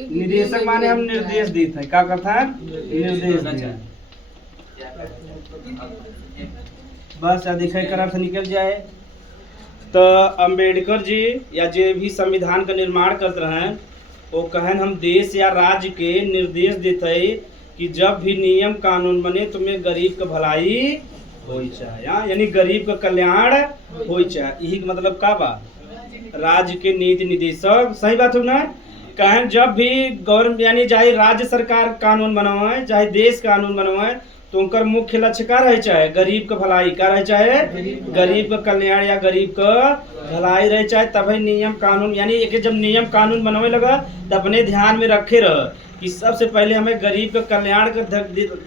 निदेशक माने हम निर्देश देते हैं क्या करता है निर्देश देते बस दिखाई कर से निकल जाए तो अंबेडकर जी या जो भी संविधान का निर्माण करते रहे वो कहन हम देश या राज्य के निर्देश देते कि जब भी नियम कानून बने तुम्हें गरीब का भलाई होई चाहे। हाँ, यानी गरीब का कल्याण होई चाहे, यही का मतलब का बा। राज्य के नीति निदेशक, सही बात हो ना। कहें जब भी गवर्नमेंट यानी चाहे राज्य सरकार कानून बनावे चाहे देश कानून बनावे तो उनका मुख्य लक्ष्य का रहे चाहे गरीब का भलाई का रहे चाहे गरीब का कल्याण या गरीब का भलाई रहे चाहे। तभी नियम कानून यानी एक जब नियम कानून बनावे लगा तो अपने ध्यान में रखे रह कि सबसे पहले हमें गरीब का कल्याण का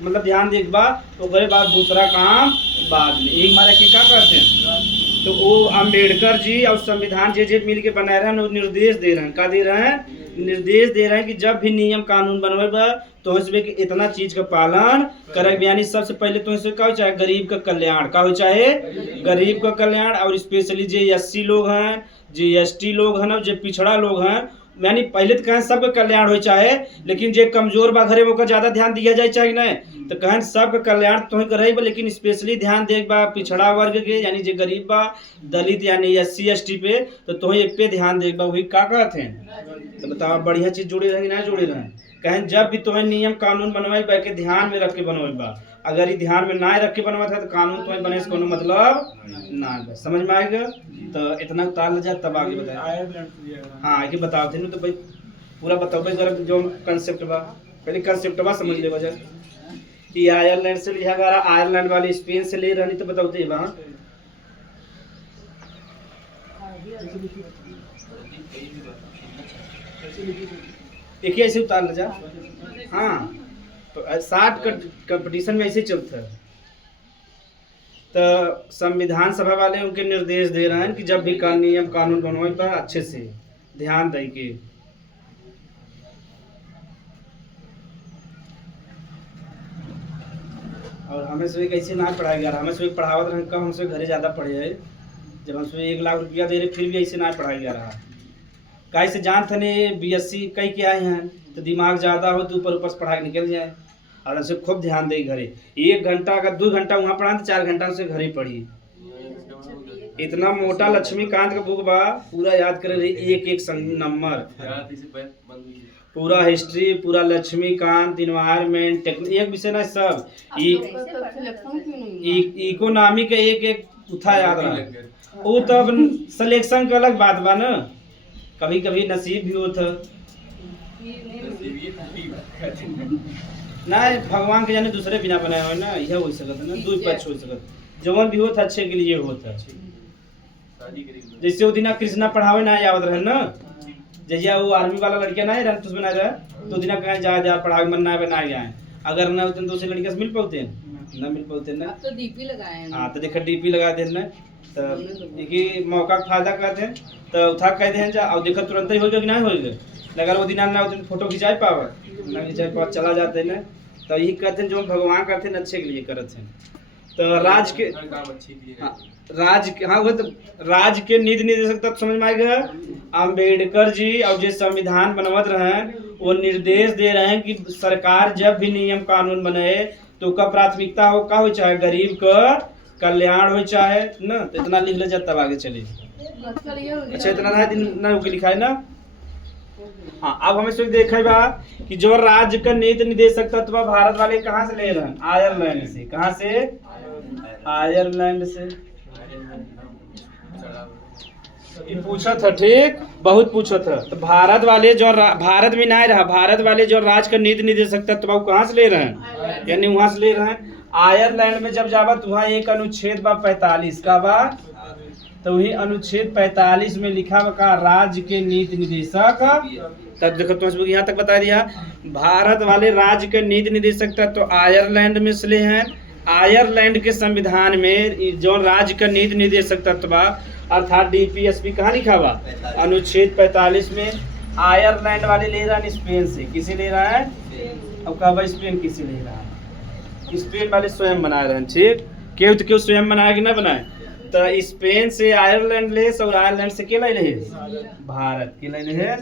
मतलब ध्यान देखबा तो करे बाद दूसरा काम बाद में। एक हमारे क्या करते हैं तो वो अम्बेडकर जी और संविधान जे मिल के बनाए रहे हैं निर्देश दे रहे हैं। क्या दे रहे हैं? निर्देश दे रहे हैं कि जब भी नियम कानून बनवेगा तो इसमें कि इतना चीज का पालन करे। यानी सबसे पहले तो इसमें क्या हो चाहे गरीब का कल्याण का हो चाहे गरीब का कल्याण और स्पेशली जो एससी लोग हैं जो एसटी लोग हैं ना जो पिछड़ा लोग हैं यानी पहले तो कहें सबका कल्याण हो चाहे लेकिन जो कमजोर बा घरे वो ज्यादा ध्यान दिया जाए चाहे नहीं तो कहें सबका कल्याण तो करे लेकिन स्पेशली ध्यान देख बा पिछड़ा वर्ग के यानी जो गरीब बा दलित यानी एससी एसटी पे तो एक पे ध्यान देख बा वही का कहते हैं। तो बताओ बढ़िया चीज जुड़े रहे ना जुड़े रहे। कहें जब भी तुम्हें नियम कानून बनवाई बा के ध्यान में रख के बनवाई बा अगर ये ध्यान में ना रख के बनवा था तो कानून तुम्हें बने से कोनो मतलब ना समझ में आएगा। तो इतना उतार ले जाए तब आगे बताए। हाँ आगे बताओ थे ना तो भाई पूरा बताओ भाई जरा जो कंसेप्ट बा पहले कंसेप्ट बा समझ ले वजह कि आयरलैंड से लिया गया आयरलैंड वाले स्पेन से ले रही तो बताओ थे वहाँ एक ही ऐसे उतार ले जा। हाँ तो 60 कंपटीशन में ऐसे चलता है। तो संविधान सभा वाले उनके निर्देश दे रहे हैं कि जब भी नियम कानून बनवाए पर अच्छे से ध्यान दे के और हमें से कैसे ना पढ़ाया गया हमें से पढ़ावत रहे कम हमसे घरे ज़्यादा पढ़े है जब हमसे 1 लाख रुपया दे रहे फिर भी ऐसे ना पढ़ाया जा रहा कैसे जान थे बीएससी कई के आए हैं तो दिमाग ज़्यादा हो तो ऊपर से पढ़ाई निकल जाए और ऐसे खूब ध्यान दे घरे 1 घंटा अगर 2 घंटा वहाँ पढ़ा तो 4 घंटा से घर ही पढ़ी। इतना मोटा लक्ष्मीकांत का बुक बा पूरा याद करे रही एक नंबर पूरा हिस्ट्री पूरा लक्ष्मीकांत इन्वायरमेंट टेक्निक एक विषय ना सब इकोनॉमी का एक उठा याद रहा वो तब सिलेक्शन का अलग बात बा ना कभी कभी नसीब भी होता ना भगवान के जाने दूसरे बिना बनाए हुए ना यह हो सकता ना दो पक्ष हो सकता जवन भी होता अच्छे के लिए होता जैसे वो दिन कृष्णा पढ़ावे ना याद रहे ना जैसे वो आर्मी वाला लड़कियां ना रन बना रहे तो दिन कहें जा पढ़ाई मन ना बना जाए अगर ना होते दूसरे लड़कियां से मिल पाते ना मिल पाते ना तो डीपी लगाए हाँ तो देखा डीपी लगा दे ना तो एक मौका का फायदा करते हैं तो उठा कह दे जा और देखा तुरंत ही होगा कि नहीं होगा अगर वो दिन ना होते फोटो खिंचाए पावा ना खिंचाए पावा चला जाते ना तो यही कहते हैं जो भगवान करते हैं अच्छे के लिए करते हैं। तो राज के वो तो राज के नीति निदेशक तब समझ में आएगा अम्बेडकर जी और जो संविधान बनवत रहे वो निर्देश दे रहे हैं कि सरकार जब भी नियम कानून बने तो का प्राथमिकता हो का हो चाहे गरीब का कल्याण हो चाहे ना तो इतना लिख ले जाए तब आगे चले। अच्छा इतना ना लिखा है ना। हाँ अब हमें सिर्फ देखा बा कि जो राज्य का नीति निदेशक तत्व भारत वाले कहाँ से ले रहे हैं आयरलैंड से। कहाँ से? आयरलैंड से। पूछा था ठीक बहुत पूछा था। तो भारत वाले जो भारत में नहीं रहा भारत वाले जो राज्य का नीति निदेशक तत्व कहाँ से ले रहे हैं यानी वहां से ले रहे हैं आयरलैंड में। जब जावा तो वहाँ एक अनुच्छेद बा 45 का बा तो वही अनुच्छेद 45 में लिखा का राज्य के नीति निदेशक तब देखो तुम यहाँ तक बता दिया भारत वाले राज्य के नीति निदेशक तो आयरलैंड में से ले हैं। आयरलैंड के संविधान में जो राज्य का नीति निदेशक तत्व अर्थात डीपीएसपी कहाँ लिखा हुआ अनुच्छेद 45 में आयरलैंड वाले ले रहा है स्पेन से। किसे ले रहा है? अब कहा स्पेन किसे ले रहा है? स्पेन वाले स्वयं बना रहे हैं ठीक क्यों तो क्यों स्वयं बनाया कि ना बनाए तो स्पेन से आयरलैंड ले और आयरलैंड से के ले भारत के ले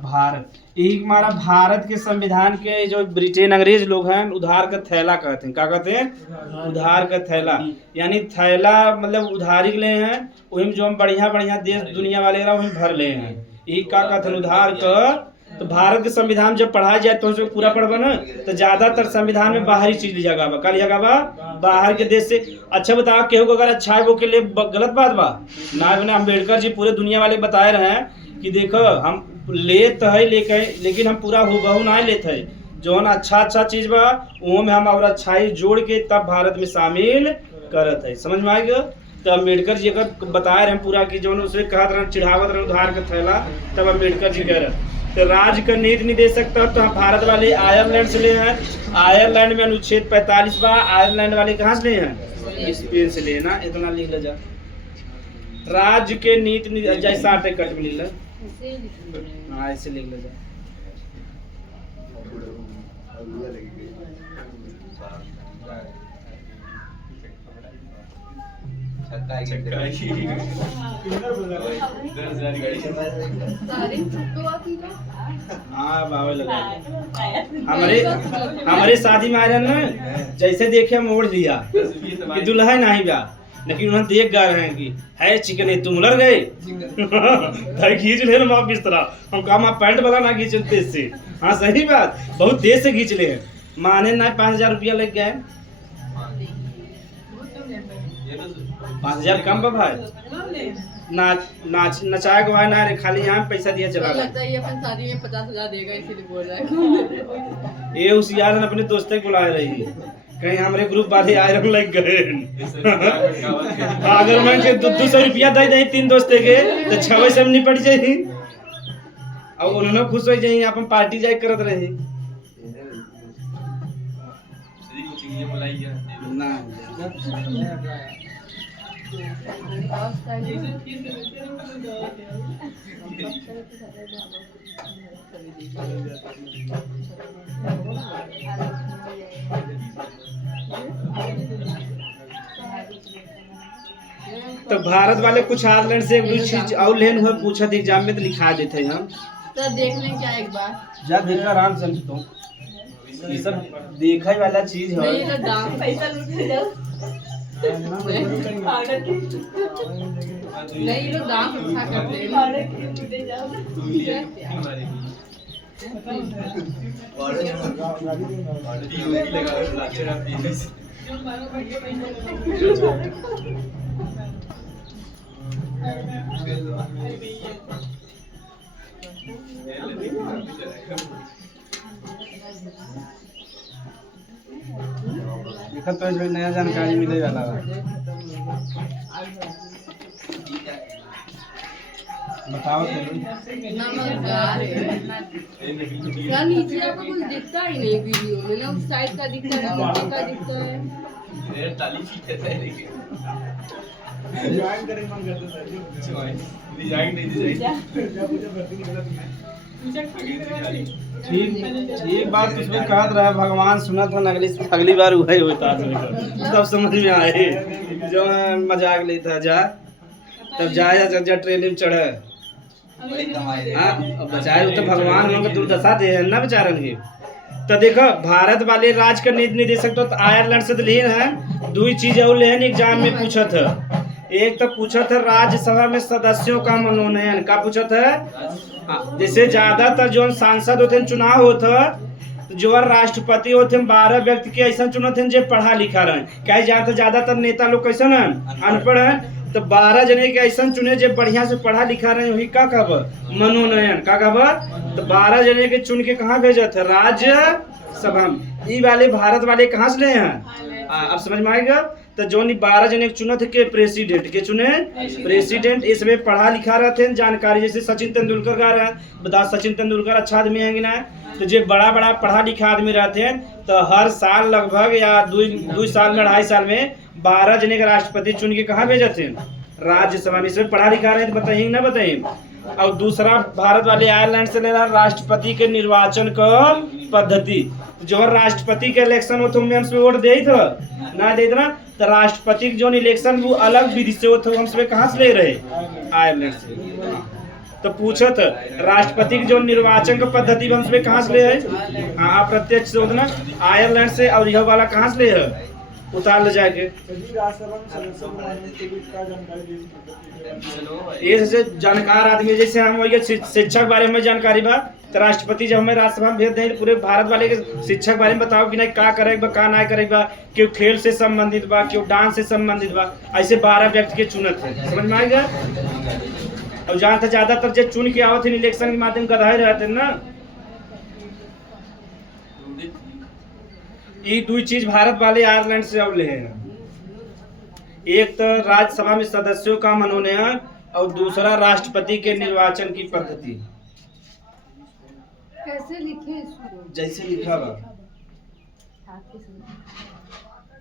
भारत। यही हमारा भारत के संविधान के जो ब्रिटेन अंग्रेज लोग हैं उधार का थैला कहते हैं। क्या कहते हैं? उधार का थैला यानी थैला मतलब उधारी ले हैं वही जो हम बढ़िया देश दुनिया वाले वही भर ले हैं। यही क्या कहते हैं? उधार का तो भारत के संविधान जब पढ़ाया जाए तो उसमें पूरा पढ़बा ना, तो ज्यादातर संविधान में बाहरी चीज लिखा गया बा, का लिखा गया बा बाहर के देश से। अच्छा बताओ केहू को अगर अच्छा है वो के लिए गलत बात बा ना। बने अम्बेडकर जी पूरे दुनिया वाले बताए रहे हैं कि देखो हम लेत है लेकिन हम पूरा हूबहू ना लेते है, जो अच्छा चीज बा वो में हम और अच्छाई जोड़ के तब भारत में शामिल करत है। समझ में आ गया? तो अम्बेडकर जी अगर बताए रहे पूरा कि जो उसे कहत रहे चिढ़ावत रहे उधार के थैला, तब अम्बेडकर जी कह रहे तो राज्य का नीति नहीं दे सकता। तो हम भारत वाले आयरलैंड से ले हैं, आयरलैंड में अनुच्छेद 45 बा। आयरलैंड वाले कहाँ से ले हैं? स्पेन से ले ना। इतना लिख ले जा, राज्य के नीति जैसा कट में लिख ले, हाँ ऐसे लिख ले जा। हाँ बाबा लगा हमारे शादी में आए ना, जैसे देखे हम ओढ़ लिया कि दुल्हा नहीं बा, लेकिन उन्होंने देख गा रहे हैं कि है चिकन है, तुम उलर गए खींच ले ना बिस्तरा। हम कहा आप पैंट वाला ना खींच तेज से। हाँ सही बात, बहुत तेज से खींच ले। माने ना 5000 रुपया लग गया है। 5000 कम बा भाई, नचाए को भाई ना रे, खाली यहाँ पैसा दिया चला लगता है ये अपन शादी में 50,000 देगा इसीलिए बोल रहा है। ये उस यार ने अपने दोस्त को बुलाए रही, कहीं हमारे ग्रुप वाले आयरन लग गए। अगर मैं 200 रुपया दे दे 3 दोस्त के तो 6 से निपट जाए और उन्होंने खुश हो जाए, अपन पार्टी जाए करत रहे ना। तो भारत वाले कुछ आयरलैंड से एक चीज और लेन हुआ पूछा थी, एग्जाम में तो लिखा देते हैं हम। तो देख लें क्या एक बार, जा देखा आराम से तो ये सब देखा वाला चीज है। नहीं तो दाम पैसा लूट जाओ नहीं लोग दाम उठा करते देखा तो इसमें नया जानकारी मिले वाला बताओ नमस्कार यार, नीचे आपको कुछ दिखता ही नहीं वीडियो में ना, उस साइड का दिखता है ना नीचे का दिखता है। ठीक बात उसमें कहत रहा भगवान सुना था ना, अगली बार वही होता तब समझ में आए जो मजाक ले था। जा तब जा ट्रेन में चढ़े, हाँ बचाए तो भगवान उनका दुर्दशा दे है ना बेचारन के। तो देखो भारत वाले राज का नीति नहीं दे सकते, तो आयरलैंड से लेन है। 2 चीज और लेन एग्जाम में पूछा था। एक तो पूछा था राज्यसभा में सदस्यों का मनोनयन का पूछा था। जैसे ज्यादातर जो सांसद होते चुनाव होता जो राष्ट्रपति होते 12 व्यक्ति के ऐसा चुनते हैं जो पढ़ा लिखा रहे, क्या ज्यादातर नेता लोग कैसा न अनपढ़ है। तो 12 जने के ऐसा चुने जो बढ़िया से पढ़ा लिखा रहे, वही का कब मनोनयन का कब। तो 12 जने के चुन के कहाँ भेजे थे? राज्यसभा में। ये वाले भारत वाले कहाँ से ले हैं? अब समझ में आएगा। तो जो 12 जने चुने थे के प्रेसिडेंट के चुने प्रेसिडेंट, इसमें पढ़ा लिखा रहते हैं जानकारी। जैसे सचिन तेंदुलकर का रहे, बता सचिन तेंदुलकर अच्छा आदमी है कि ना। तो जो बड़ा पढ़ा लिखा आदमी रहते हैं, तो हर साल लगभग या 2 साल में 2.5 साल में 12 जने के राष्ट्रपति चुन के कहाँ भेजते हैं? राज्यसभा में। इसमें पढ़ा लिखा रहे तो बताइए ना बताइए। और दूसरा भारत वाले आयरलैंड से ले रहा राष्ट्रपति के निर्वाचन का पद्धति। जो राष्ट्रपति के इलेक्शन हो तो हमसे वोट दे तो ना दे ना, तो राष्ट्रपति जो इलेक्शन वो अलग विधि से होते हमसे कहाँ से ले रहे? आयरलैंड से। तो पूछो तो राष्ट्रपति की जो निर्वाचन का पद्धति हमसे कहाँ से ले है? हाँ अप्रत्यक्ष से होता ना आयरलैंड से। और यह वाला कहाँ से ले है? उतार ले जाके। ये से जानकार आदमी जैसे हम वही शिक्षा के बारे में जानकारी बा तो राष्ट्रपति जब हमें राज्यसभा में भेज दें पूरे भारत वाले के शिक्षा के बारे में बताओ कि नहीं का करे बा का ना करे बा, क्यों खेल से संबंधित बा, क्यों डांस से संबंधित बा, ऐसे 12 व्यक्ति के चुनत है, समझ में आएगा। और जहाँ तक ज्यादातर जो चुन के आवत है इलेक्शन के माध्यम गधा रहते ना। ये दो चीज भारत वाले आयरलैंड से अवले हैं, एक तो राज्यसभा में सदस्यों का मनोनयन और दूसरा राष्ट्रपति के निर्वाचन की पद्धति। कैसे लिखे इसको? जैसे लिखा बा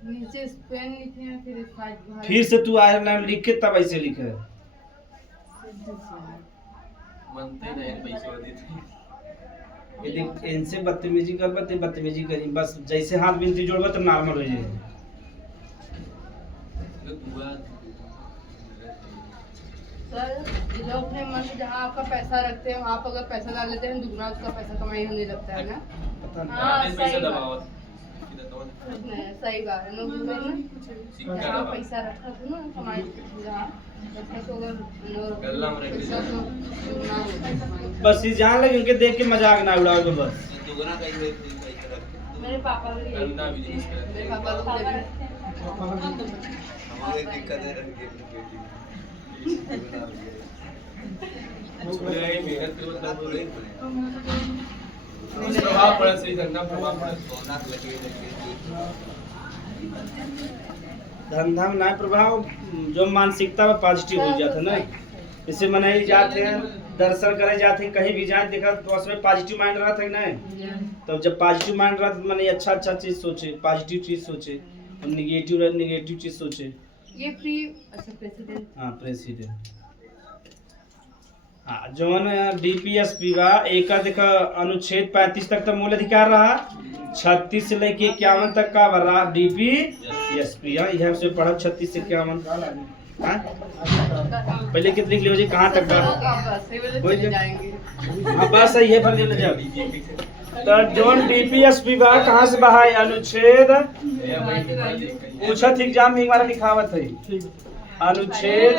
नीचे स्पेन लिखे हैं फिर से तू आयरलैंड लिख के तब ऐसे लिखे। यदि इनसे बदतमीजी करबा तो बदतमीजी करी, बस जैसे हाथ बिनती जोड़बा तो नॉर्मल हो जाए। सर जो अपने मन में जहाँ आपका पैसा रखते हैं वहाँ पर अगर पैसा डाल लेते हैं दुगना उसका पैसा कमाई होने लगता है ना। हाँ सही बात है। लोग जहाँ पैसा रखा था ना कमाई बस ये जान लगे उनके देख के मजाक ना उड़ाओ बस। मेरे पापा धंधा में ना प्रभाव जो मानसिकता में पॉजिटिव हो जाता ना, इसे मनाई जाते हैं दर्शन करे जाते हैं कहीं भी जाए देखा तो उसमें पॉजिटिव माइंड रहता है ना। तो जब पॉजिटिव माइंड रहता है मैंने अच्छा चीज सोचे, पॉजिटिव चीज सोचे, और निगेटिव चीज सोचे। ये प्रेसिडेंट हाँ प्रेसिडेंट हाँ जौन डीपीएसपी बा एक देखा अनुच्छेद 35 तक तो मूल अधिकार रहा, 36 से लेके 51 तक का रहा डीपीएसपी। यह से पढ़ा 36 से 51 पहले कितने लिख लीजिए कहाँ तक बा। हाँ बस सही है भर ले जाओ। तो जौन डीपीएसपी बा कहाँ से बहा अनुच्छेद पूछत एग्जाम में हमारा लिखावत है अनुच्छेद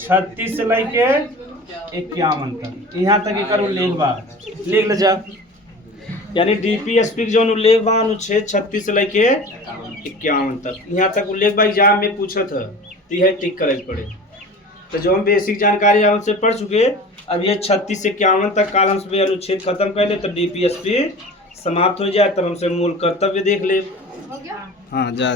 36 से लेके 51 तक यहाँ तक एक उल्लेख बा लिख ले जा। यानी डीपीएसपी के जौन उल्लेख बा अनुच्छेद 36 से लेके 51 तक यहाँ तक उल्लेख बा एग्जाम में पूछत है तो यह टिक करे पड़े। तो जो हम बेसिक जानकारी हमसे पढ़ चुके अब ये 36 से 51 तक कॉलम्स पे अनुच्छेद खत्म कर ले तो डीपीएसपी समाप्त हो जाए तब हमसे मूल कर्तव्य देख ले। हो गया? हाँ जा।